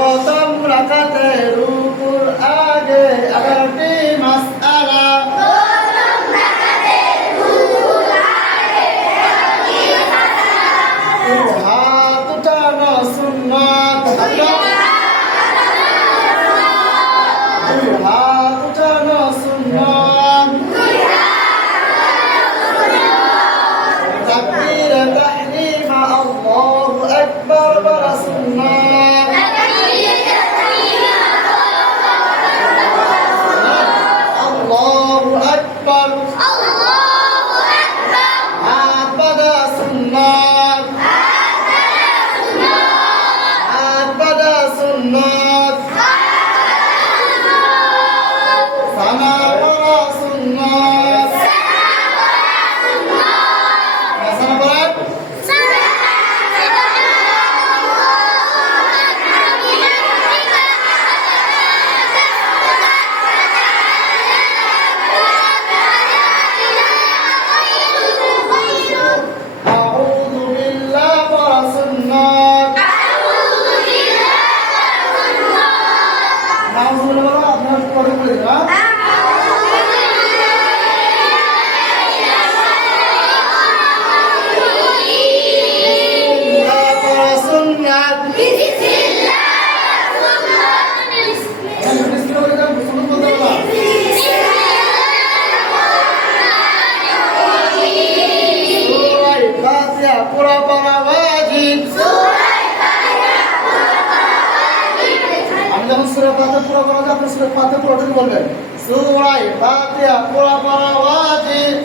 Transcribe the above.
প্রথম রাকাতে রুকুর আগে 11টি মাসআলা। হাত উঠানো সুন্নাত। হাত উঠানো সুন্নাত। তাকবীর তাহরিম আল্লাহু আকবার বলা সুন্নাত। আল্লাহু আকবার। হাত বাঁধা সুন্নাত। হাত বাঁধা সুন্নাত। সানা পড়া সুন্নাত। সানা পড়া আউযু বিল্লাহ পড়া সুন্নাত। নাউযুবিল্লাহ বলো, আপনারা পড়ে পড়ে না। পুরা পড়া ওয়াজিব। আমি যখন সূরা ফাতিহা পুরা পড়া আপনি সূরা ফাতিহা পুরোটা বলবেন। সূরা ফাতিহা পুরা পড়া ওয়াজিব।